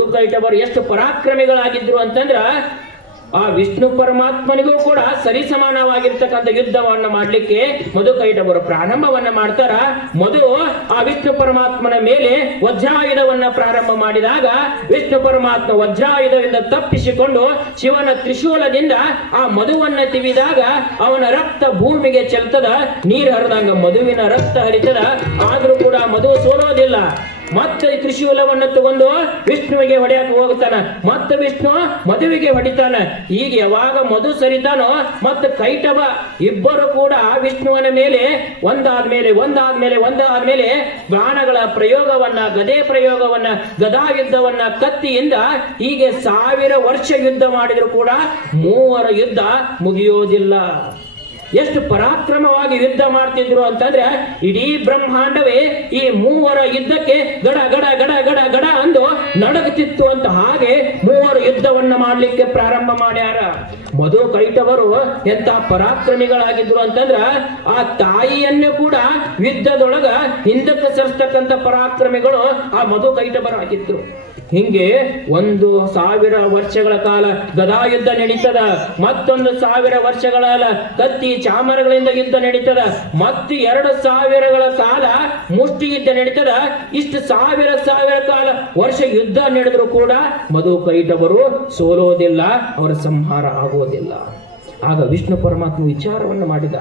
ಕೈಟವರು ಎಷ್ಟು ಪರಾಕ್ರಮಿಗಳಾಗಿದ್ರು ಅಂತಂದ್ರ ಆ ವಿಷ್ಣು ಪರಮಾತ್ಮನಿಗೂ ಕೂಡ ಸರಿಸಮಾನವಾಗಿರ್ತಕ್ಕಂಥ ಯುದ್ಧವನ್ನು ಮಾಡಲಿಕ್ಕೆ ಮಧು ಕೈಟವರು ಪ್ರಾರಂಭವನ್ನ ಮಾಡ್ತಾರ. ಮಧು ಆ ವಿಷ್ಣು ಪರಮಾತ್ಮನ ಮೇಲೆ ವಜ್ರಾಯುಧವನ್ನ ಪ್ರಾರಂಭ ಮಾಡಿದಾಗ ವಿಷ್ಣು ಪರಮಾತ್ಮ ವಜ್ರಾಯುಧದಿಂದ ತಪ್ಪಿಸಿಕೊಂಡು ಶಿವನ ತ್ರಿಶೂಲದಿಂದ ಆ ಮಧುವನ್ನ ತಿವಿದಾಗ ಅವನ ರಕ್ತ ಭೂಮಿಗೆ ಚೆಲ್ತದ. ನೀರು ಹರಿದಂಗ ಮಧುವಿನ ರಕ್ತ ಹರಿತದ. ಆದ್ರೂ ಕೂಡ ಮಧು ಸೋಲೋದಿಲ್ಲ. ಮತ್ತೆ ಕೃಷಿ ಹೊಲವನ್ನು ತಗೊಂಡು ವಿಷ್ಣುವಿಗೆ ಹೊಡೆಯಕ್ಕೆ ಹೋಗುತ್ತಾನೆ. ಮತ್ತೆ ವಿಷ್ಣು ಮಧುವಿಗೆ ಹೊಡಿತಾನ. ಈಗ ಯಾವಾಗ ಮಧು ಸರಿತಾನೋ ಮತ್ತೆ ಕೈಟವ ಇಬ್ಬರು ಕೂಡ ವಿಷ್ಣುವನ ಮೇಲೆ ಒಂದಾದ್ಮೇಲೆ ಒಂದಾದ್ಮೇಲೆ ಒಂದಾದ್ಮೇಲೆ ಬಾಣಗಳ ಪ್ರಯೋಗವನ್ನ, ಗದೆ ಪ್ರಯೋಗವನ್ನ ಗದಾ ಯುದ್ಧವನ್ನ ಕತ್ತಿಯಿಂದ ಹೀಗೆ ಸಾವಿರ ವರ್ಷ ಯುದ್ಧ ಮಾಡಿದ್ರು ಕೂಡ ಮೂವರ ಯುದ್ಧ ಮುಗಿಯೋದಿಲ್ಲ. ಎಷ್ಟು ಪರಾಕ್ರಮವಾಗಿ ಯುದ್ಧ ಮಾಡ್ತಿದ್ರು ಅಂತಂದ್ರೆ ಇಡೀ ಬ್ರಹ್ಮಾಂಡವೇ ಈ ಮೂವರ ಯುದ್ಧಕ್ಕೆ ಗಡ ಗಡ ಗಡ ಗಡ ಗಡ ಅಂದು ನಡಗುತ್ತಿತ್ತು ಅಂತ ಹಾಗೆ ಮೂವರು ಯುದ್ಧವನ್ನ ಮಾಡಲಿಕ್ಕೆ ಪ್ರಾರಂಭ ಮಾಡ್ಯಾರ. ಮಧು ಕೈಟವರು ಎಂತ ಪರಾಕ್ರಮಿಗಳಾಗಿದ್ರು ಅಂತಂದ್ರ ಆ ತಾಯಿಯನ್ನು ಕೂಡ ಯುದ್ಧದೊಳಗ ಹಿಂದಕ್ಕೆ ಸರಿಸ್ತಕ್ಕಂಥ ಪರಾಕ್ರಮಿಗಳು ಆ ಮಧು ಕೈಟವರಾಗಿದ್ರು ಹಿಂಗೆ ಒಂದು ಸಾವಿರ ವರ್ಷಗಳ ಕಾಲ ಗದಾ ಯುದ್ಧ ನಡೀತದ, ಮತ್ತೊಂದು ಸಾವಿರ ವರ್ಷಗಳ ಕತ್ತಿ ಚಾಮರಗಳಿಂದ ಯುದ್ಧ ನಡೀತದ, ಮತ್ತು ಎರಡು ಸಾವಿರಗಳ ಕಾಲ ಮುಷ್ಟಿ ಯುದ್ಧ ನಡೀತದ, ಇಷ್ಟು ಸಾವಿರ ಸಾವಿರ ಕಾಲ ವರ್ಷ ಯುದ್ಧ ನಡೆದರೂ ಕೂಡ ಮಧು ಕೈಟವರು ಸೋಲೋದಿಲ್ಲ, ಅವರ ಸಂಹಾರ ಆಗೋದಿಲ್ಲ. ಆಗ ವಿಷ್ಣು ಪರಮಾತ್ಮ ವಿಚಾರವನ್ನು ಮಾಡಿದ.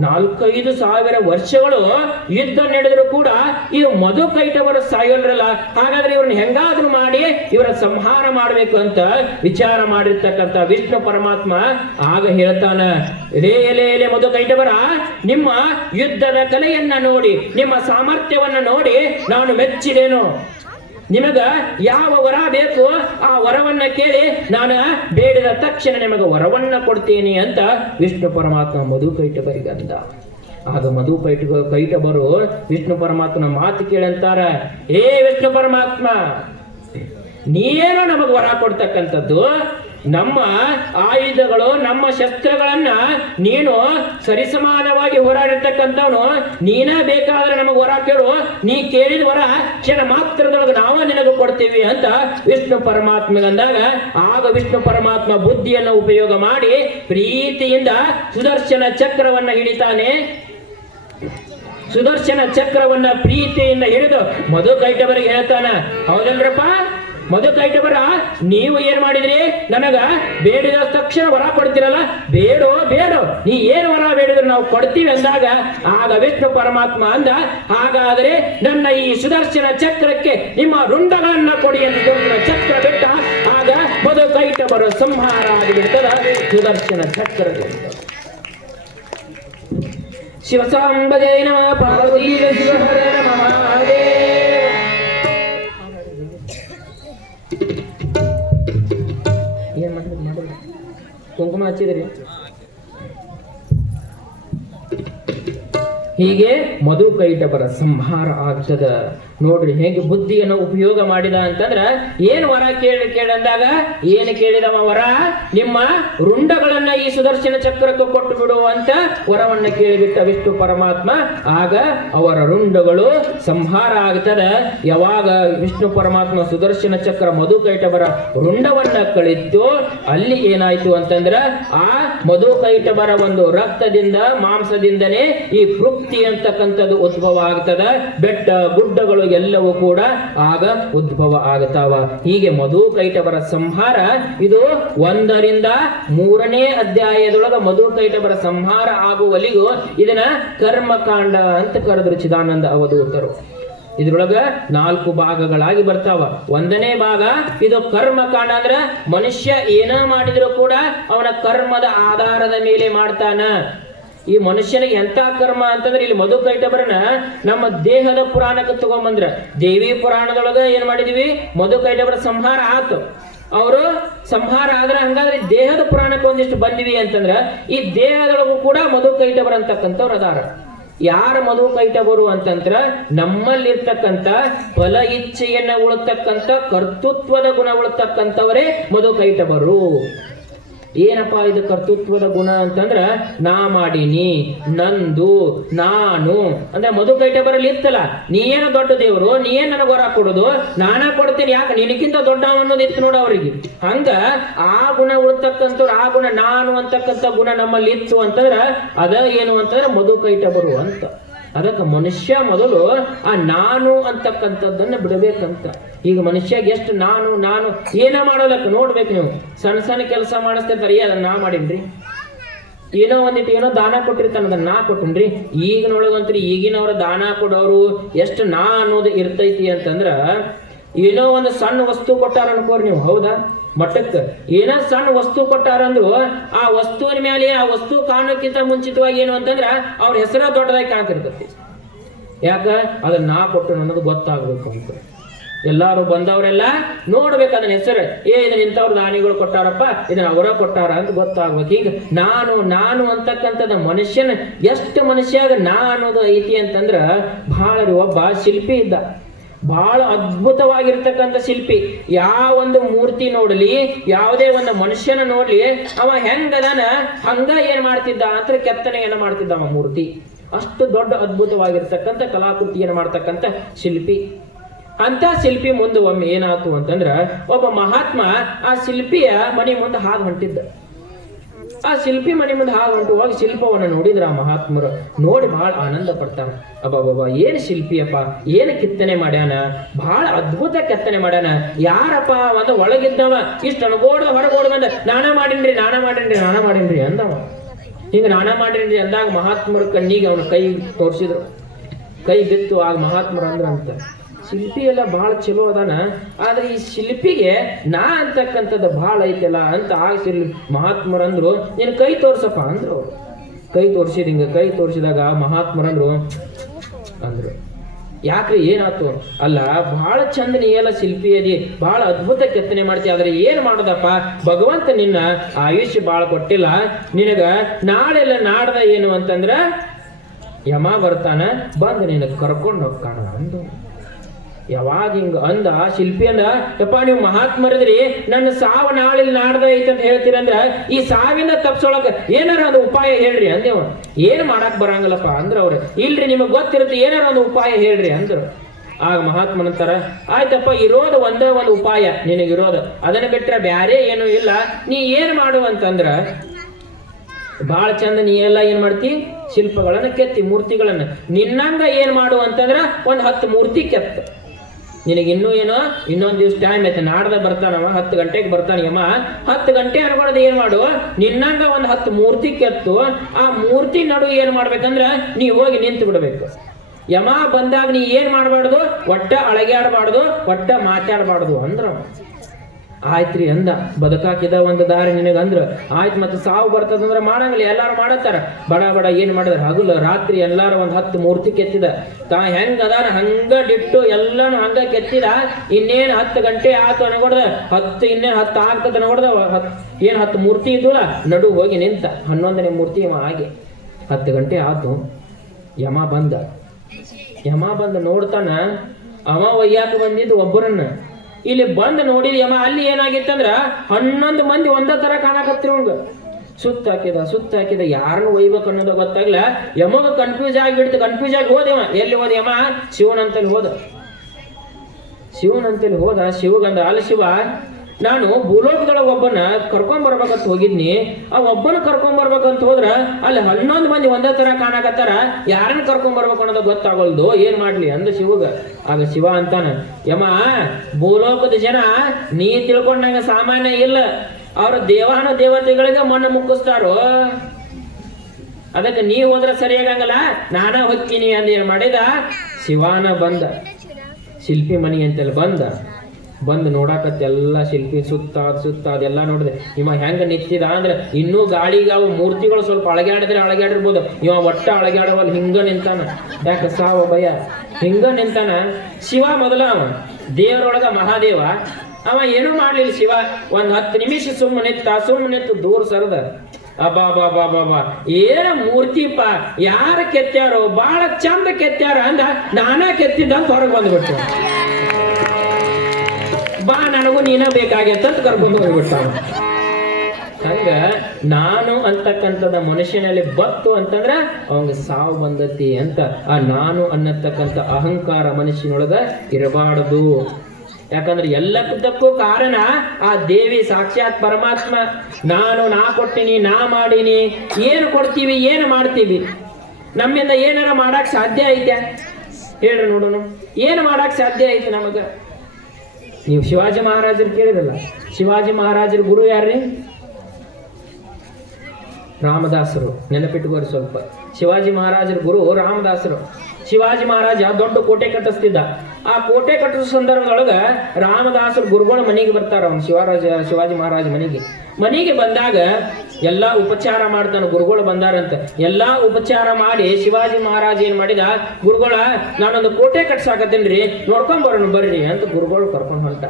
ನಾಲ್ಕೈದು ಸಾವಿರ ವರ್ಷಗಳು ಯುದ್ಧ ನಡೆದ್ರು ಕೂಡ ಈ ಮಧು ಕೈಟವರು ಸಾಯೋಲ್ರಲ್ಲ ಹಾಗಾದ್ರೆ ಇವ್ರನ್ನ ಹೆಂಗಾದ್ರೂ ಮಾಡಿ ಇವರ ಸಂಹಾರ ಮಾಡಬೇಕು ಅಂತ ವಿಚಾರ ಮಾಡಿರ್ತಕ್ಕಂಥ ವಿಷ್ಣು ಪರಮಾತ್ಮ ಆಗ ಹೇಳ್ತಾನ ಎಲೆ ಎಲೆ ಮಧು ಕೈಟವರ, ನಿಮ್ಮ ಯುದ್ಧದ ಕಲೆಯನ್ನ ನೋಡಿ, ನಿಮ್ಮ ಸಾಮರ್ಥ್ಯವನ್ನ ನೋಡಿ ನಾನು ಮೆಚ್ಚಿದೇನು. ನಿಮಗ ಯಾವ ವರ ಬೇಕು ಆ ವರವನ್ನ ಕೇಳಿ ನಾನು ಬೇಡಿದ ತಕ್ಷಣ ನಿಮಗೆ ವರವನ್ನ ಕೊಡ್ತೀನಿ ಅಂತ ವಿಷ್ಣು ಪರಮಾತ್ಮ ಮಧು ಕೈಟಬರಿಗಂದ ಅಂದ ಆಗ ಮಧು ಕೈಟ ಕೈಟಬರು ವಿಷ್ಣು ಪರಮಾತ್ಮನ ಮಾತು ಕೇಳಂತಾರ ಏ ವಿಷ್ಣು ಪರಮಾತ್ಮ ನೀನೇನೋ ನಮಗೆ ವರ ಕೊಡ್ತಕ್ಕಂಥದ್ದು ನಮ್ಮ ಆಯುಧಗಳು, ನಮ್ಮ ಶಸ್ತ್ರಗಳನ್ನ ನೀನು ಸರಿಸಮಾನವಾಗಿ ಹೋರಾಡಿರ್ತಕ್ಕಂಥವನು, ನೀನ ಬೇಕಾದ್ರೆ ನಮಗೆ ಹೋರಾಡ್ತೇಳು ನೀ ಕೇಳಿದ ಹೊರ ಕ್ಷಣ ಮಾತ್ರದೊಳಗೆ ನಾವು ನಿನಗೆ ಕೊಡ್ತೀವಿ ಅಂತ ವಿಷ್ಣು ಪರಮಾತ್ಮಗಂದಾಗ ಆಗ ವಿಷ್ಣು ಪರಮಾತ್ಮ ಬುದ್ಧಿಯನ್ನು ಉಪಯೋಗ ಮಾಡಿ ಪ್ರೀತಿಯಿಂದ ಸುದರ್ಶನ ಚಕ್ರವನ್ನ ಹಿಡಿತಾನೆ. ಸುದರ್ಶನ ಚಕ್ರವನ್ನ ಪ್ರೀತಿಯಿಂದ ಹಿಡಿದು ಮಧು ಕೈಟವರಿಗೆ ಹೇಳ್ತಾನ, ಹೌದಲ್ರಪ್ಪ? ಮಧು ಕೈಟವರ ನೀವು ಏನ್ ಮಾಡಿದ್ರಿ? ನನಗ ಬೇಡಿದ ತಕ್ಷಣ ವರ ಕೊಡ್ತೀರಲ್ಲ? ಬೇಡೋ ಬೇಡೋ. ನೀ ಏನ್ ವರ ಬೇಡಿದ್ರು ನಾವು ಕೊಡ್ತೀವಿ ಅಂದಾಗ, ಆಗ ವಿಷ್ಣು ಪರಮಾತ್ಮ ಅಂದ, ಹಾಗಾದ್ರೆ ನನ್ನ ಈ ಸುದರ್ಶನ ಚಕ್ರಕ್ಕೆ ನಿಮ್ಮ ರುಂಡಗಳನ್ನ ಕೊಡಿ ಅಂತ ಚಕ್ರ ಬಿಟ್ಟ, ಆಗ ಮದು ಕೈಟ ಬರ ಸಂಹಾರ ಆಗಿಬಿಡ್ತದ ಸುದರ್ಶನ ಚಕ್ರ ಶಿವಸಾಂಬಜಯ ನಮ ಪಾರ್ವತಿ ಶಿವಹರ ನಮಃ. ಕುಂಕುಮ ಹಚ್ಚಿದ್ರಿ. ಹೀಗೆ ಮಧು ಕೈಟವರ ಸಂಹಾರ ಆಗ್ತದ. ನೋಡ್ರಿ ಹೇಗೆ ಬುದ್ಧಿಯನ್ನು ಉಪಯೋಗ ಮಾಡಿದ ಅಂತಂದ್ರ ಏನ್ ವರ ಕೇಳಿ ಕೇಳಂದಾಗ, ಏನು ಕೇಳಿದವ ವರ? ನಿಮ್ಮ ರುಂಡಗಳನ್ನ ಈ ಸುದರ್ಶನ ಚಕ್ರಕ್ಕೆ ಕೊಟ್ಟು ಬಿಡುವಂತ ವರವನ್ನ ಕೇಳಿಬಿಟ್ಟ ವಿಷ್ಣು ಪರಮಾತ್ಮ. ಆಗ ಅವರ ರುಂಡಗಳು ಸಂಹಾರ ಆಗ್ತದ. ಯಾವಾಗ ವಿಷ್ಣು ಪರಮಾತ್ಮ ಸುದರ್ಶನ ಚಕ್ರ ಮಧು ಕೈಟಬರ ರುಂಡವನ್ನ ಕಳಿತು ಅಲ್ಲಿ ಏನಾಯ್ತು ಅಂತಂದ್ರ ಆ ಮಧುಕೈಟವರ ಒಂದು ರಕ್ತದಿಂದ, ಮಾಂಸದಿಂದನೇ ಈ ಪೃಪ್ತಿ ಅಂತಕ್ಕಂಥದ್ದು ಉದ್ಭವ ಆಗ್ತದ. ಬೆಟ್ಟ ಗುಡ್ಡಗಳು ಎಲ್ಲವೂ ಕೂಡ ಆಗ ಉದ್ಭವ ಆಗತಾವ. ಹೀಗೆ ಮಧು ಕೈಟವರ ಸಂಹಾರ, ಇದು ಒಂದರಿಂದ ಮೂರನೇ ಅಧ್ಯಾಯದೊಳಗ ಮಧು ಕೈಟವರ ಸಂಹಾರ ಆಗುವಲ್ಲಿಗೂ ಇದನ್ನ ಕರ್ಮಕಾಂಡ ಅಂತ ಕರೆದ್ರು ಚಿದಾನಂದ ಅವಧೂತರು. ಇದ್ರೊಳಗ ನಾಲ್ಕು ಭಾಗಗಳಾಗಿ ಬರ್ತಾವ. ಒಂದನೇ ಭಾಗ, ಇದು ಕರ್ಮಕಾಂಡ ಅಂದ್ರ ಮನುಷ್ಯ ಏನ ಮಾಡಿದ್ರು ಕೂಡ ಅವನ ಕರ್ಮದ ಆಧಾರದ ಮೇಲೆ ಮಾಡ್ತಾನ. ಈ ಮನುಷ್ಯನಿಗೆ ಎಂತ ಕರ್ಮ ಅಂತಂದ್ರೆ ಇಲ್ಲಿ ಮಧು ಕೈಟಬರನ ನಮ್ಮ ದೇಹದ ಪುರಾಣಕ್ಕೆ ತಗೊಂಬಂದ್ರ. ದೇವಿ ಪುರಾಣದೊಳಗ ಏನ್ ಮಾಡಿದೀವಿ? ಮಧು ಕೈಟಬರ ಸಂಹಾರ ಆತು. ಅವರು ಸಂಹಾರ ಆದ್ರೆ ಹಂಗಾದ್ರೆ ದೇಹದ ಪುರಾಣಕ್ಕೆ ಒಂದಿಷ್ಟು ಬಂದಿವಿ ಅಂತಂದ್ರ ಈ ದೇಹದೊಳಗೂ ಕೂಡ ಮಧು ಕೈಟಬರ ಅಂತಕ್ಕಂಥವ್ರು ಅದಾರ. ಯಾರ ಮಧು ಕೈಟಬರು ಅಂತಂದ್ರ ನಮ್ಮಲ್ಲಿರ್ತಕ್ಕಂಥ ಫಲ ಇಚ್ಛೆಯನ್ನ ಉಳತಕ್ಕಂಥ ಕರ್ತೃತ್ವದ ಗುಣ ಉಳತಕ್ಕಂಥವರೇ ಮಧು ಕೈಟಬರು ಏನಪ್ಪ ಇದು ಕರ್ತೃತ್ವದ ಗುಣ ಅಂತಂದ್ರೆ, ನಾ ಮಾಡೀನಿ, ನಂದು, ನಾನು. ಅಂದ್ರೆ ಮಧುಕೈಟೆ ಬರಲಿ ಇತ್ತಲ್ಲ, ನೀ ಏನು ದೊಡ್ಡ ದೇವರು, ನೀ ಏನ್ ನನಗೆ ಹೊರ ಕೊಡೋದು, ನಾನ ಕೊಡ್ತೀನಿ, ಯಾಕೆ ನಿನಗಿಂತ ದೊಡ್ಡ ಅನ್ನೋದು ಇತ್ತು ನೋಡು ಅವರಿಗೆ. ಹಂಗ ಆ ಗುಣ ಉಳ್ತಕ್ಕಂಥವ್ರು, ಆ ಗುಣ ನಾನು ಅಂತಕ್ಕಂಥ ಗುಣ ನಮ್ಮಲ್ಲಿ ಇತ್ತು ಅಂತಂದ್ರೆ, ಅದ ಏನು ಅಂತಂದ್ರೆ ಮಧುಕೈಟ ಬರು ಅಂತ. ಅದಕ್ಕೆ ಮನುಷ್ಯ ಮೊದಲು ಆ ನಾನು ಅಂತಕ್ಕಂಥದ್ದನ್ನ ಬಿಡಬೇಕಂತ. ಈಗ ಮನುಷ್ಯಾಗ ಎಷ್ಟು ನಾನು ನಾನು, ಏನ ಮಾಡೋದಕ್ಕ ನೋಡ್ಬೇಕು ನೀವು. ಸಣ್ಣ ಸಣ್ಣ ಕೆಲಸ ಮಾಡಿಸ್ತಿರ್ತಾರೆ ಏ ಅದನ್ನ ನಾ ಮಾಡಿನ್ರಿ. ಏನೋ ಒಂದಿಟ್ಟು ಏನೋ ದಾನ ಕೊಟ್ಟಿರ್ತಾನ, ಅದನ್ನ ನಾ ಈಗ ಈಗಿನೊಳಗಂತ್ರಿ ಈಗಿನವ್ರ ದಾನ ಕೊಡೋರು ಎಷ್ಟು ನಾ ಅನ್ನೋದು ಇರ್ತೈತಿ ಅಂತಂದ್ರ, ಏನೋ ಒಂದು ಸಣ್ಣ ವಸ್ತು ಕೊಟ್ಟಾರ ಅನ್ಕೋರಿ ನೀವು, ಹೌದಾ? ಮಠಕ್ಕೆ ಏನೋ ಸಣ್ಣ ವಸ್ತು ಕೊಟ್ಟಾರ ಅಂದ್ರು ಆ ವಸ್ತುವಿನ ಮೇಲೆ ಆ ವಸ್ತು ಕಾಣೋಕ್ಕಿಂತ ಮುಂಚಿತವಾಗಿ ಏನು ಅಂತಂದ್ರ, ಅವ್ರ ಹೆಸರ ದೊಡ್ಡದಾಗಿ ಕಾಣ್ತಿರ್ತೈತಿ. ಯಾಕ? ಅದನ್ನ ನಾ ಕೊಟ್ಟು ಅನ್ನೋದು ಗೊತ್ತಾಗಬೇಕು ಅಂತ ಎಲ್ಲಾರು ಬಂದವರೆಲ್ಲ ನೋಡ್ಬೇಕು ಅದನ್ನ ಹೆಸರು. ಏ ಇದನ್ನ ಇಂಥವ್ರು ದಾನಿಗಳು ಕೊಟ್ಟಾರಪ್ಪ, ಇದನ್ನ ಅವರ ಕೊಟ್ಟಾರ ಅಂತ ಗೊತ್ತಾಗ್ಬೇಕು. ಈಗ ನಾನು ನಾನು ಅಂತಕ್ಕಂಥದ್ದು ಮನುಷ್ಯನ ಎಷ್ಟು ಮನುಷ್ಯಾಗ ನಾ ಅನ್ನೋದು ಐತಿ ಅಂತಂದ್ರ ಬಹಳ ಒಬ್ಬ ಶಿಲ್ಪಿ ಇದ್ದ. ಬಹಳ ಅದ್ಭುತವಾಗಿರ್ತಕ್ಕಂಥ ಶಿಲ್ಪಿ. ಯಾವ ಒಂದು ಮೂರ್ತಿ ನೋಡಲಿ, ಯಾವುದೇ ಒಂದು ಮನುಷ್ಯನ ನೋಡ್ಲಿ, ಅವ ಹೆಂಗದಾನ ಹಂಗ ಏನ್ ಮಾಡ್ತಿದ್ದ ಅಂತ ಕೆತ್ತನೆಯನ್ನ ಮಾಡ್ತಿದ್ದ ಅವ ಮೂರ್ತಿ. ಅಷ್ಟು ದೊಡ್ಡ ಅದ್ಭುತವಾಗಿರ್ತಕ್ಕಂಥ ಕಲಾಕೃತಿಯನ್ನು ಮಾಡ್ತಕ್ಕಂಥ ಶಿಲ್ಪಿ. ಅಂತ ಶಿಲ್ಪಿ ಮುಂದೆ ಒಮ್ಮೆ ಏನಾಯ್ತು ಅಂತಂದ್ರ ಒಬ್ಬ ಮಹಾತ್ಮ ಆ ಶಿಲ್ಪಿಯ ಮನೆ ಮುಂದೆ ಹಾದು ಹೊಂಟಿದ್ದ. ಆ ಶಿಲ್ಪಿ ಮನೆ ಮುಂದೆ ಹಾಗೆ ಹೊಂಟುವಾಗ ಶಿಲ್ಪವನ್ನು ನೋಡಿದ್ರ ಆ ಮಹಾತ್ಮರು ನೋಡಿ ಬಹಳ ಆನಂದ ಪಡ್ತಾನ. ಅಬ್ಬಬ್ಬ ಏನ್ ಶಿಲ್ಪಿಯಪ್ಪ, ಏನು ಕೆತ್ತನೆ ಮಾಡ್ಯಾನ? ಬಹಳ ಅದ್ಭುತ ಕೆತ್ತನೆ ಮಾಡ್ಯಾನ. ಯಾರಪ್ಪ ಒಂದು ಒಳಗಿದ್ದವ? ಇಷ್ಟ ಅನ್ಗೋಡ್ದ ಹೊರಗೋಡ್ ಬಂದ, ನಾನ ಮಾಡಿನ್ರಿ ನಾನ ಮಾಡಿನ್ರಿ ನಾನ ಮಾಡಿನ್ರಿ ಅಂದವ. ಹಿಂಗ ನಾನ ಮಾಡಿನ್ರಿ ಅಂದಾಗ ಮಹಾತ್ಮರ ಕಣ್ಣಿಗೆ ಅವನ ಕೈ ತೋರಿಸಿದ್ರು. ಕೈ ಬಿತ್ತು, ಆಗ ಮಹಾತ್ಮರು ಅಂದ್ರ ಅಂತ ಶಿಲ್ಪಿ ಎಲ್ಲ ಬಹಳ ಚಲೋ ಅದಾನ. ಆದ್ರೆ ಈ ಶಿಲ್ಪಿಗೆ ನಾ ಅಂತಕ್ಕಂಥದ್ದು ಬಹಳ ಐತಲ್ಲ ಅಂತ ಆ ಶಿಲ್, ಮಹಾತ್ಮರಂದ್ರು, ನೀನು ಕೈ ತೋರ್ಸಪ್ಪ ಅಂದ್ರು ಕೈ ತೋರ್ಸಿದ ಹಿಂಗೆ, ಕೈ ತೋರಿಸಿದಾಗ ಮಹಾತ್ಮರಂದ್ರು ಅಂದ್ರು. ಯಾಕ್ರಿ ಏನಾಯ್ತು? ಅಲ್ಲ ಬಹಳ ಚಂದ ನೀ ಎಲ್ಲ ಶಿಲ್ಪಿ ಅದಿ ಬಹಳ ಅದ್ಭುತ ಕೆತ್ತನೆ ಮಾಡ್ತಿ, ಆದ್ರೆ ಏನು ಮಾಡೋದಪ್ಪ? ಭಗವಂತ ನಿನ್ನ ಆಯುಷ್ಯ ಬಹಳ ಕೊಟ್ಟಿಲ್ಲ. ನಿನಗ ನಾಳೆಲ್ಲ ನಾಡ್ದ ಏನು ಅಂತಂದ್ರ, ಯಮ ಬರ್ತಾನ, ಬಂದು ನಿನ್ನ ಕರ್ಕೊಂಡು ಹೋಗ್ತಾನ ಅಂದು ಯಾವಾಗ ಹಿಂಗ ಅಂದ ಶಿಲ್ಪಿ ಅಂದ ಯಪ್ಪ ನೀವು ಮಹಾತ್ಮರಿದ್ರಿ, ನನ್ನ ಸಾವು ನಾಳೆ ನಾಡ್ದ ಐತೆ ಅಂತ ಹೇಳ್ತೀರಂದ್ರ, ಈ ಸಾವಿನ ತಪ್ಸೊಳಕ ಏನಾರ ಒಂದು ಉಪಾಯ ಹೇಳ್ರಿ ಅಂದೇವ ಏನು ಮಾಡಕ್ ಬರಂಗಿಲ್ಲಪ್ಪ ಅಂದ್ರ ಅವ್ರ. ಇಲ್ರಿ, ನಿಮಗೆ ಗೊತ್ತಿರುತ್ತೆ, ಏನಾರ ಒಂದು ಉಪಾಯ ಹೇಳ್ರಿ ಅಂದ್ರು. ಆಗ ಮಹಾತ್ಮನಂತಾರ ಆಯ್ತಪ್ಪ, ಇರೋದು ಒಂದೇ ಒಂದು ಉಪಾಯ ನಿನಗಿರೋದು ಅದನ್ನ ಬಿಟ್ರೆ ಬ್ಯಾರೆ ಏನು ಇಲ್ಲ. ನೀ ಏನು ಮಾಡು ಅಂತಂದ್ರ ಬಹಳ ಚಂದ ನೀ ಎಲ್ಲ ಏನು ಮಾಡ್ತಿ? ಶಿಲ್ಪಗಳನ್ನು ಕೆತ್ತಿ, ಮೂರ್ತಿಗಳನ್ನು. ನಿನ್ನಂಗ ಏನು ಮಾಡು ಅಂತಂದ್ರೆ, ಒಂದು ಹತ್ತು ಮೂರ್ತಿ ಕೆತ್ತ. ನಿನಗೆ ಇನ್ನೂ ಏನೋ, ಇನ್ನೊಂದು ದಿವ್ಸ ಟೈಮ್ ಐತೆ, ನಾಡ್ದ ಬರ್ತಾನವ, ಹತ್ತು ಗಂಟೆಗೆ ಬರ್ತಾನೆ ಯಮ. ಹತ್ತು ಗಂಟೆ ಅನ್ಕೊಳ್ಳೋದು ಏನ್ ಮಾಡು? ನಿನ್ನಂಗ ಒಂದು ಹತ್ತು ಮೂರ್ತಿ ಕೆತ್ತು. ಆ ಮೂರ್ತಿ ನಡು ಏನ್ ಮಾಡ್ಬೇಕಂದ್ರ ನೀ ಹೋಗಿ ನಿಂತು ಬಿಡಬೇಕು. ಯಮ ಬಂದಾಗ ನೀ ಏನ್ ಮಾಡಬಾರ್ದು? ಒಟ್ಟ ಅಳಗ್ಯಾಡಬಾರ್ದು, ಒಟ್ಟ ಮಾತಾಡಬಾರ್ದು ಅಂದ್ರ. ಆಯ್ತ್ರಿ ಅಂದ. ಬದುಕಾಕಿದ ಒಂದು ದಾರಿ ನಿನಗೆ ಅಂದ್ರ. ಆಯ್ತು ಮತ್ತೆ ಸಾವು ಬರ್ತದಂದ್ರೆ ಮಾಡಂಗಿಲ್ಲ ಎಲ್ಲಾರು ಮಾಡತ್ತಾರ. ಬಡ ಬಡ ಏನು ಮಾಡಿದ್ರ? ಹಗಲು, ರಾತ್ರಿ ಎಲ್ಲಾರು ಒಂದು ಹತ್ತು ಮೂರ್ತಿ ಕೆತ್ತಿದ. ತಾ ಹೆಂಗ ಅದಾರ ಹಂಗ ಡಿಟ್ಟು ಎಲ್ಲಾನು ಹಂಗ ಕೆತ್ತಿದ. ಇನ್ನೇನು ಹತ್ತು ಗಂಟೆ ಆತು ಅನ್ಕೊಡ್ದ ಹತ್ತು ಇನ್ನೇನು ಹತ್ತು ಆಗ್ತದ ಅನ್ಕೊಡ್ದ ಹತ್ ಏನ್ ಹತ್ತು ಮೂರ್ತಿ ಇದ್ವಲ್ಲ, ನಡು ಹೋಗಿ ನಿಂತ. ಹನ್ನೊಂದನೇ ಮೂರ್ತಿ ಇವ ಹಾಗೆ. ಹತ್ತು ಗಂಟೆ ಆತು. ಯಮ ಬಂದ. ಯಮ ಬಂದ ನೋಡ್ತಾನ, ಅವ ಒಯ್ಯಾಕ ಬಂದಿದ್ದು ಒಬ್ಬರನ್ನ. ಇಲ್ಲಿ ಬಂದು ನೋಡಿದ ಯಮ, ಅಲ್ಲಿ ಏನಾಗಿತ್ತಂದ್ರ ಹನ್ನೊಂದು ಮಂದಿ ಒಂದ ತರ ಕಾಣಕತ್ರಿ ಅವಂಗ. ಸುತ್ತ ಹಾಕಿದ ಸುತ್ತ ಹಾಕಿದ, ಯಾರನ್ನು ಒಯ್ಬೇಕು ಅನ್ನೋದು ಗೊತ್ತಾಗ್ಲ. ಯಮಗ ಕನ್ಫ್ಯೂಸ್ ಆಗಿಬಿಡ್ತು ಕನ್ಫ್ಯೂಸ್ ಆಗಿ ಹೋದ ಎಲ್ಲಿ ಹೋದ ಯಮ? ಶಿವನಂತಲ್ಲಿ ಹೋದ. ಶಿವನಂತಲ್ಲಿ ಹೋದ ಶಿವಗಂದ ಅಲ್ಲ ಶಿವ ನಾನು ಭೂಲೋಕದೊಳಗೆ ಒಬ್ಬನ ಕರ್ಕೊಂಬರ್ಬೇಕಂತ ಹೋಗಿದ್ನಿ. ಆ ಒಬ್ಬನ ಕರ್ಕೊಂಬರ್ಬೇಕಂತ ಹೋದ್ರ ಅಲ್ಲಿ ಹನ್ನೊಂದು ಮಂದಿ ಒಂದೇ ತರ ಕಾಣಕತ್ತಾರ. ಯಾರನ್ನ ಕರ್ಕೊಂಬರ್ಬೇಕು ಅನ್ನೋದು ಗೊತ್ತಾಗೋಲ್ದು. ಏನ್ ಮಾಡ್ಲಿ ಅಂದ ಶಿವಗ. ಆಗ ಶಿವ ಅಂತಾನ ಯಮ ಭೂಲೋಕದ ಜನ ನೀ ತಿಳ್ಕೊಂಡಂಗ ಸಾಮಾನ್ಯ ಇಲ್ಲ. ಅವರು ದೇವಾನ ದೇವತೆಗಳಿಗೆ ಮಣ್ಣು ಮುಕ್ಕಿಸ್ತಾರೋ? ಅದಕ್ಕೆ ನೀ ಹೋದ್ರೆ ಸರಿಯಾಗಂಗಲ್ಲ ನಾನ ಹೊಕ್ಕಿನಿ ಅಂದ ಏನು ಮಾಡಿದ? ಶಿವಾನ ಬಂದ. ಶಿಲ್ಪಿ ಮನಿ ಅಂತೇಳಿ ಬಂದ. ಬಂದು ನೋಡಾಕತ್ತೆಲ್ಲ ಶಿಲ್ಪಿ ಸುತ್ತ ಸುತ್ತ ಅದೆಲ್ಲ ನೋಡಿದೆ. ಇವ ಹೆಂಗೆ ನಿಂತಿದ ಅಂದ್ರೆ ಇನ್ನೂ ಗಾಳಿಗೆ ಅವು ಮೂರ್ತಿಗಳು ಸ್ವಲ್ಪ ಅಳಗ್ಯಾಡಿದ್ರೆ ಅಳಗ್ಯಾಡಿರ್ಬೋದು. ಇವ ಒಟ್ಟ ಅಳಗ್ಯಾಡವಲ್ಲಿ ಹಿಂಗ ನಿಂತಾನ. ಯಾಕ ಸಾವ ಭಯ? ಹಿಂಗ ನಿಂತಾನ. ಶಿವ ಮೊದಲ ಅವ. ದೇವರೊಳಗ ಮಹಾದೇವ. ಅವ ಏನೂ ಮಾಡ್ಲಿಲ್ಲ ಶಿವ. ಒಂದು ಹತ್ತು ನಿಮಿಷ ಸುಮ್ಮನೆ ನಿಂತ ಸುಮ್ಮನೆ ನಿಂತು ದೂರ ಸರದ. ಅಬಾ ಬಾ ಬಾ ಬಾ ಬಾ ಏನ ಮೂರ್ತಿಪ್ಪ? ಯಾರ ಕೆತ್ತ್ಯಾರೋ? ಬಾಳ ಚಂದ ಕೆತ್ತ್ಯಾರ ಅಂದ. ನಾನಾ ಕೆತ್ತಿದ್ದ ಹೊರಗೆ ಬಂದ್ಬಿಟ್ಟು ಬಾ, ನನಗೂ ನೀನ ಬೇಕಾಗ್ಯತ್ತ ಅಂತ ಕರ್ಕೊಂಡು ಹೋಗ್ಬಿಟ್ಟ ಹಂಗ ನಾನು ಅಂತಕ್ಕಂಥದ ಮನುಷ್ಯನಲ್ಲಿ ಬತ್ತು ಅಂತಂದ್ರ ಅವಂಗ ಸಾವು ಬಂದತಿ ಅಂತ ಆ ನಾನು ಅನ್ನತಕ್ಕಂಥ ಅಹಂಕಾರ ಮನುಷ್ಯನೊಳಗ ಇರಬಾರದು. ಯಾಕಂದ್ರೆ ಎಲ್ಲದಕ್ಕೂ ಕಾರಣ ಆ ದೇವಿ ಸಾಕ್ಷಾತ್ ಪರಮಾತ್ಮ. ನಾನು ನಾ ಕೊಟ್ಟಿನಿ, ನಾ ಮಾಡೀನಿ, ಏನು ಕೊಡ್ತೀವಿ, ಏನು ಮಾಡ್ತೀವಿ? ನಮ್ಮಿಂದ ಏನಾರ ಮಾಡಕ್ ಸಾಧ್ಯ ಐತೆ? ಹೇಳ್ರಿ ನೋಡೋಣ. ಏನು ಮಾಡಕ್ ಸಾಧ್ಯ ಐತೆ ನಮಗ? ನೀವು ಶಿವಾಜಿ ಮಹಾರಾಜರು ಕೇಳಿರಲ್ಲ ಶಿವಾಜಿ ಮಹಾರಾಜರ ಗುರು ಯಾರ್ರಿ? ರಾಮದಾಸರು. ನೆನಪಿಟ್ಟುಕೋರಿ ಸ್ವಲ್ಪ. ಶಿವಾಜಿ ಮಹಾರಾಜರ ಗುರು ರಾಮದಾಸರು. ಶಿವಾಜಿ ಮಹಾರಾಜ ದೊಡ್ಡ ಕೋಟೆ ಕಟ್ಟಿಸ್ತಿದ್ದ. ಆ ಕೋಟೆ ಕಟ್ಟಿಸೋ ಸಂದರ್ಭದೊಳಗ ರಾಮದಾಸರು ಗುರುಗಳ ಮನೆಗೆ ಬರ್ತಾರ ಅವ್ನು ಶಿವರಾಜ, ಶಿವಾಜಿ ಮಹಾರಾಜ ಮನೆಗೆ. ಮನೆಗೆ ಬಂದಾಗ ಎಲ್ಲಾ ಉಪಚಾರ ಮಾಡ್ತಾನ ಗುರುಗಳು ಬಂದಾರಂತ. ಎಲ್ಲಾ ಉಪಚಾರ ಮಾಡಿ ಶಿವಾಜಿ ಮಹಾರಾಜ ಏನ್ ಮಾಡಿದ? ಗುರುಗಳ, ನಾನೊಂದು ಕೋಟೆ ಕಟ್ಸಾಕತ್ತೇನ್ರಿ ನೋಡ್ಕೊಂಡ್ ಬರೋಣ ಬರ್ರಿ ಅಂತ ಗುರುಗಳು ಕರ್ಕೊಂಡ್ ಹೊಂಟ.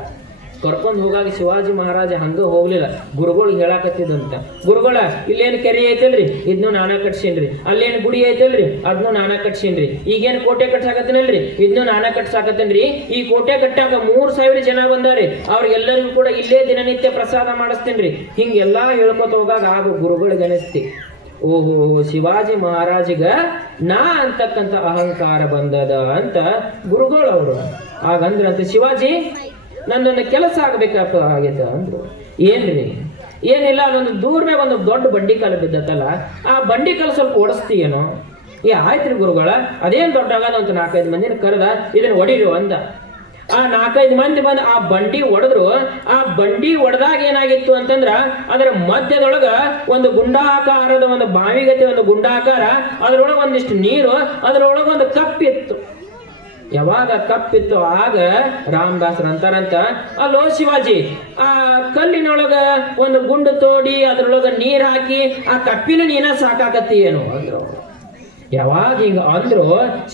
ಕರ್ಕೊಂಡ್ ಹೋಗಾಗ ಶಿವಾಜಿ ಮಹಾರಾಜ ಹಂಗ ಹೋಗ್ಲಿಲ್ಲ. ಗುರುಗಳು ಹೇಳಾಕತ್ತಿದಂತ ಗುರುಗಳ, ಇಲ್ಲೇನ್ ಕೆರೆ ಐತಲ್ರಿ? ಇದ್ನು ನಾನಾ ಕಟ್ಸೀನ್ರಿ. ಅಲ್ಲೇನ್ ಗುಡಿ ಐತಲ್ರಿ? ಅದನ್ನು ನಾನಾ ಕಟ್ಸೀನ್ರಿ. ಈಗೇನು ಕೋಟೆ ಕಟ್ಸಾಕತ್ತೇನಲ್ರಿ? ಇದ್ನು ನಾನಾ ಕಟ್ಸಾಕತ್ತೇನ್ರಿ. ಈ ಕೋಟೆ ಕಟ್ಟಾಗ ಮೂರ್ ಸಾವಿರ ಜನ ಬಂದಾರಿ. ಅವ್ರಿಗೆಲ್ಲರಿಗೂ ಕೂಡ ಇಲ್ಲೇ ದಿನನಿತ್ಯ ಪ್ರಸಾದ ಮಾಡಿಸ್ತೇನ್ರಿ. ಹಿಂಗೆಲ್ಲಾ ಹೇಳ್ಕೊತ ಹೋಗಾಗ ಆಗ ಗುರುಗಳಿಗೆ ಅನಿಸ್ತಿ ಓಹೋ, ಶಿವಾಜಿ ಮಹಾರಾಜಿಗ ನಾ ಅಂತಕ್ಕಂಥ ಅಹಂಕಾರ ಬಂದದ ಅಂತ ಗುರುಗಳು ಅವರು ಹಾಗಂದ್ರಂತ ಶಿವಾಜಿ ನಂದೊಂದು ಕೆಲಸ ಆಗ್ಬೇಕಪ್ಪ ಆಗೈತೆ ಅಂದರು. ಏನ್ರಿ ಏನಿಲ್ಲ ಅಲ್ಲೊಂದು ದೂರನಾಗ ಒಂದು ದೊಡ್ಡ ಬಂಡಿ ಕಾಲ ಬಿದ್ದತ್ತಲ್ಲ ಆ ಬಂಡಿ ಕಾಲ ಸ್ವಲ್ಪ ಓಡಿಸ್ತೀಯೇನೋ? ಏ ಆಯ್ತು ರೀ ಗುರುಗಳ, ಅದೇನು ದೊಡ್ಡ ಆಗದ ಅಂತ ನಾಲ್ಕೈದು ಮಂದಿನ ಕರೆದ, ಇದನ್ನು ಹೊಡಿರಿ ಅಂದ. ಆ ನಾಲ್ಕೈದು ಮಂದಿ ಬಂದು ಆ ಬಂಡಿ ಒಡೆದ್ರು. ಆ ಬಂಡಿ ಒಡೆದಾಗ ಏನಾಗಿತ್ತು ಅಂತಂದ್ರ, ಅದರ ಮಧ್ಯದೊಳಗ ಒಂದು ಗುಂಡಾಕಾರದ ಒಂದು ಬಾವಿಗತಿ ಒಂದು ಗುಂಡಾಕಾರ, ಅದರೊಳಗೆ ಒಂದಿಷ್ಟು ನೀರು, ಅದರೊಳಗೆ ಒಂದು ಕಪ್ಪಿತ್ತು. ಯಾವಾಗ ಕಪ್ಪಿತ್ತು ಆಗ ರಾಮದಾಸರು ಅಂತಾರಂತ ಅಲ್ಲೋ ಶಿವಾಜಿ, ಆ ಕಲ್ಲಿನೊಳಗ ಒಂದು ಗುಂಡು ತೋಡಿ ಅದ್ರೊಳಗ ನೀರ್ ಹಾಕಿ ಆ ಕಪ್ಪಿನ ನೀನ ಸಾಕಾಗತ್ತಿ ಏನು? ಅಂದ್ರು. ಯಾವಾಗ ಹಿಂಗ ಅಂದ್ರು,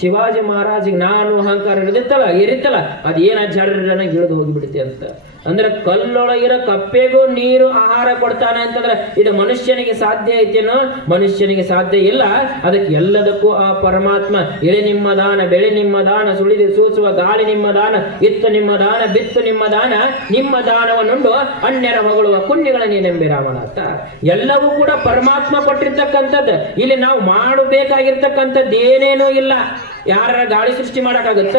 ಶಿವಾಜಿ ಮಹಾರಾಜಿಗೆ ನಾನು ಅಹಂಕಾರ ಇರದಿತ್ತಲ್ಲ ಇರಿತ್ತಲ್ಲ ಅದೇನ ಜರ್ರನ ಇಳಿದು ಹೋಗಿಬಿಡುತ್ತೆ ಅಂತ. ಅಂದ್ರೆ ಕಲ್ಲೊಳಗಿರೋ ಕಪ್ಪೆಗೂ ನೀರು ಆಹಾರ ಕೊಡ್ತಾನೆ ಅಂತಂದ್ರೆ ಇದು ಮನುಷ್ಯನಿಗೆ ಸಾಧ್ಯ ಐತೇನೋ? ಮನುಷ್ಯನಿಗೆ ಸಾಧ್ಯ ಇಲ್ಲ. ಅದಕ್ಕೆ ಎಲ್ಲದಕ್ಕೂ ಆ ಪರಮಾತ್ಮ ಎಳೆ ನಿಮ್ಮ ದಾನ, ಬೆಳೆ ನಿಮ್ಮ ದಾನ, ಸುಳಿದು ಸೂಸುವ ಗಾಳಿ ನಿಮ್ಮ ದಾನ, ಇತ್ತು ನಿಮ್ಮ ದಾನ, ಬಿತ್ತು ನಿಮ್ಮ ದಾನ, ನಿಮ್ಮ ದಾನವನ್ನುಂಡು ಅನ್ಯರ ಹೊಗಳುವ ಪುಣ್ಯಗಳ ನೀನೆಂಬಿ ಅಂತ. ಎಲ್ಲವೂ ಕೂಡ ಪರಮಾತ್ಮ ಕೊಟ್ಟಿರ್ತಕ್ಕಂಥದ್ದು. ಇಲ್ಲಿ ನಾವು ಮಾಡಬೇಕಾಗಿರ್ತಕ್ಕಂಥದ್ದು ಏನೇನೂ ಇಲ್ಲ. ಯಾರ ಗಾಳಿ ಸೃಷ್ಟಿ ಮಾಡಕ್ಕಾಗುತ್ತ?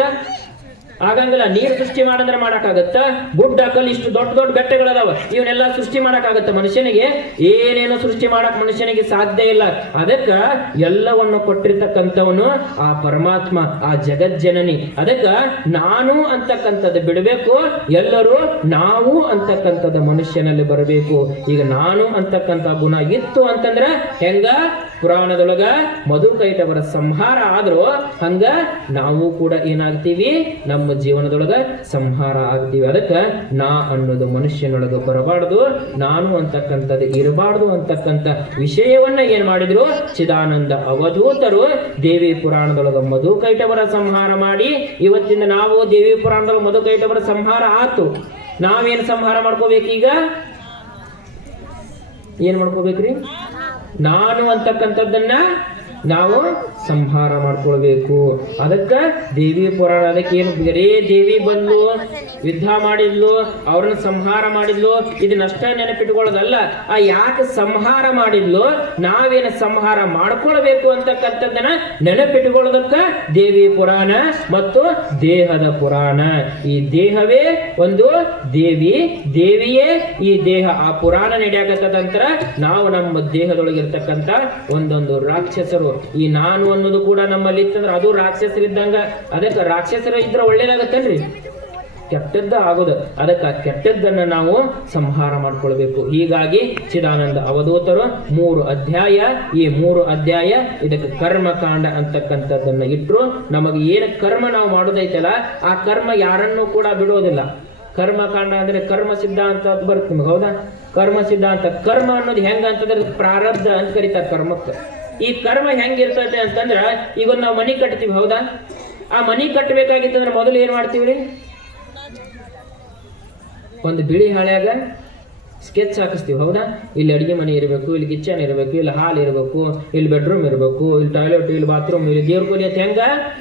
ಆಗಂಗಿಲ್ಲ ನೀರು ಸೃಷ್ಟಿ ಮಾಡಂದ್ರೆ ಮಾಡಕ್ಕಾಗತ್ತ? ಗುಡ್ಡ ಕಲ್ಲು ಇಷ್ಟು ದೊಡ್ಡ ದೊಡ್ಡ ಬೆಟ್ಟಗಳದಾವ ಇವನ್ನೆಲ್ಲ ಸೃಷ್ಟಿ ಮಾಡಕ್ಕಾಗತ್ತ ಮನುಷ್ಯನಿಗೆ? ಏನೇನು ಸೃಷ್ಟಿ ಮಾಡಕ್ ಮನುಷ್ಯನಿಗೆ ಸಾಧ್ಯ ಇಲ್ಲ. ಅದಕ್ಕ ಎಲ್ಲವನ್ನು ಕೊಟ್ಟಿರ್ತಕ್ಕಂಥವನು ಆ ಪರಮಾತ್ಮ, ಆ ಜಗಜ್ಜನನಿ. ಅದಕ್ಕ ನಾನು ಅಂತಕ್ಕಂಥದ್ದು ಬಿಡಬೇಕು, ಎಲ್ಲರೂ ನಾವು ಅಂತಕ್ಕಂಥದ್ದು ಮನುಷ್ಯನಲ್ಲಿ ಬರಬೇಕು. ಈಗ ನಾನು ಅಂತಕ್ಕಂಥ ಗುಣ ಇತ್ತು ಅಂತಂದ್ರೆ ಹೆಂಗ? ಪುರಾಣದೊಳಗ ಮಧುಕೈಟವರ ಸಂಹಾರ ಆದ್ರೂ ಹಂಗ ನಾವು ಕೂಡ ಏನಾಗ್ತೀವಿ? ನಮ್ಮ ಜೀವನದೊಳಗ ಸಂಹಾರ ಆಗ್ತೀವಿ. ಅದಕ್ಕೆ ನಾ ಅನ್ನೋದು ಮನುಷ್ಯನೊಳಗ ಬರಬಾರ್ದು, ನಾನು ಅಂತಕ್ಕಂಥದ್ದು ಇರಬಾರ್ದು ಅಂತಕ್ಕಂಥ ವಿಷಯವನ್ನ ಏನ್ ಮಾಡಿದ್ರು? ಚಿದಾನಂದ ಅವಧೂತರು ದೇವಿ ಪುರಾಣದೊಳಗ ಮಧುಕೈಟವರ ಸಂಹಾರ ಮಾಡಿ, ಇವತ್ತಿಂದ ನಾವು ದೇವಿ ಪುರಾಣದೊಳಗ ಮಧುಕೈಟವರ ಸಂಹಾರ ಆತು. ನಾವೇನ್ ಸಂಹಾರ ಮಾಡ್ಕೋಬೇಕೀಗ? ಏನ್ ಮಾಡ್ಕೋಬೇಕ್ರಿ? ನಾನು ಅಂತಕ್ಕಂಥದ್ದನ್ನ ನಾವು ಸಂಹಾರ ಮಾಡ್ಕೊಳ್ಬೇಕು. ಅದಕ್ಕ ದೇವಿ ಪುರಾಣ, ಅದಕ್ಕೆ ಏನು ಬೇರೆ ದೇವಿ ಬಂದ್ಲು ಯುದ್ಧ ಮಾಡಿದ್ಲು, ಅವ್ರನ್ನ ಸಂಹಾರ ಮಾಡಿದ್ಲು. ಇದನ್ನಷ್ಟ ನೆನಪಿಟ್ಕೊಳ್ಳೋದಲ್ಲ, ಆ ಯಾಕೆ ಸಂಹಾರ ಮಾಡಿದ್ಲು, ನಾವೇನು ಸಂಹಾರ ಮಾಡ್ಕೊಳ್ಬೇಕು ಅಂತಕ್ಕಂಥದ್ದನ್ನ ನೆನಪಿಟ್ಕೊಳ್ಳೋದಕ್ಕ ದೇವಿ ಪುರಾಣ ಮತ್ತು ದೇಹದ ಪುರಾಣ. ಈ ದೇಹವೇ ಒಂದು ದೇವಿ, ದೇವಿಯೇ ಈ ದೇಹ. ಆ ಪುರಾಣ ನಡೆಯಕತ್ತದಂತರ ನಾವು ನಮ್ಮ ದೇಹದೊಳಗಿರ್ತಕ್ಕಂಥ ಒಂದೊಂದು ರಾಕ್ಷಸರು, ಈ ನಾನು ಅನ್ನೋದು ಕೂಡ ನಮ್ಮಲ್ಲಿ ಇತ್ತಂದ್ರೆ ಅದು ರಾಕ್ಷಸರಿದ್ದಂಗ, ಅದಕ್ಕೆ ರಾಕ್ಷಸರ ಇದ್ರೆ ಒಳ್ಳೇದಾಗತ್ತೇನ್ರಿ? ಕೆಟ್ಟದ್ದ ಆಗೋದು. ಅದಕ್ಕೆ ಕೆಟ್ಟದ್ದನ್ನ ನಾವು ಸಂಹಾರ ಮಾಡ್ಕೊಳ್ಬೇಕು. ಹೀಗಾಗಿ ಚಿದಾನಂದ ಅವಧೂತರು ಮೂರು ಅಧ್ಯಾಯ, ಈ ಮೂರು ಅಧ್ಯಾಯ ಇದಕ್ಕೆ ಕರ್ಮಕಾಂಡ ಅಂತಕ್ಕಂಥದ್ದನ್ನ ಇಟ್ಟರು ನಮಗೆ ಏನು ಕರ್ಮ ನಾವು ಮಾಡೋದೈತಲ್ಲ, ಆ ಕರ್ಮ ಯಾರನ್ನೂ ಕೂಡ ಬಿಡೋದಿಲ್ಲ. ಕರ್ಮಕಾಂಡ ಅಂದ್ರೆ ಕರ್ಮ ಸಿದ್ಧಾಂತ ಅಂತ ಬರುತ್ತೆ ನಿಮ್ಗೆ, ಹೌದಾ? ಕರ್ಮ ಸಿದ್ಧಾಂತ ಕರ್ಮ ಅನ್ನೋದು ಹೆಂಗ ಅಂತಂದ್ರೆ ಪ್ರಾರಬ್ಧ ಅಂತ ಕರೀತಾರೆ ಕರ್ಮಕ್ಕೆ. ಈ ಕರ್ಮ ಹೆಂಗಿರ್ತೈತೆ ಅಂತಂದ್ರೆ, ಈಗ ನಾವು ಮನಿ ಕಟ್ತೀವಿ, ಹೌದಾ? ಆ ಮನಿ ಕಟ್ಟಬೇಕಾಗಿತ್ತಂದ್ರೆ ಮೊದಲು ಏನು ಮಾಡ್ತೀವಿ ರೀ? ಒಂದು ಬಿಳಿ ಹಳ್ಯಾಗ ಸ್ಕೆಚ್ ಹಾಕಿಸ್ತೀವಿ, ಹೌದಾ? ಇಲ್ಲಿ ಅಡುಗೆ ಮನೆ ಇರಬೇಕು, ಇಲ್ಲಿ ಕಿಚನ್ ಇರಬೇಕು, ಇಲ್ಲಿ ಹಾಲ್ ಇರಬೇಕು, ಇಲ್ಲಿ ಬೆಡ್ರೂಮ್ ಇರಬೇಕು, ಇಲ್ಲಿ ಟಾಯ್ಲೆಟ್ ಇಲ್ಲಿ ಬಾತ್ರೂಮ್ ಇಲ್ಲಿ ದೇವ್ರ ಕೋಲಿ ಅಂತ ಹೆಂಗ?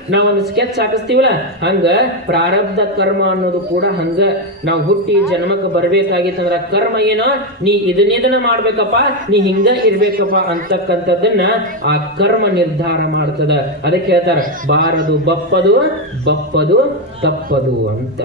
ನಾವು ಸ್ಕೆಚ್ ಹಾಕಿಸ್ತೀವಲ್ಲ? ಹಂಗ ಪ್ರಾರಬ್ಧ ಕರ್ಮ ಅನ್ನೋದು ಕೂಡ ಹಂಗ ನಾವು ಹುಟ್ಟಿ ಜನ್ಮಕ್ಕೆ ಬರ್ಬೇಕಾಗಿತ್ತಂದ್ರ ಕರ್ಮ ಏನೋ, ನೀ ಇದನ್ನ ಮಾಡ್ಬೇಕಪ್ಪ, ನೀ ಹಿಂಗ ಇರ್ಬೇಕಪ್ಪ ಅಂತಕ್ಕಂಥದ್ದನ್ನ ಆ ಕರ್ಮ ನಿರ್ಧಾರ ಮಾಡ್ತದ. ಅದಕ್ಕೆ ಹೇಳ್ತಾರ, ಬಾರದು ಬಪ್ಪದು ಬಪ್ಪದು ತಪ್ಪದು ಅಂತ.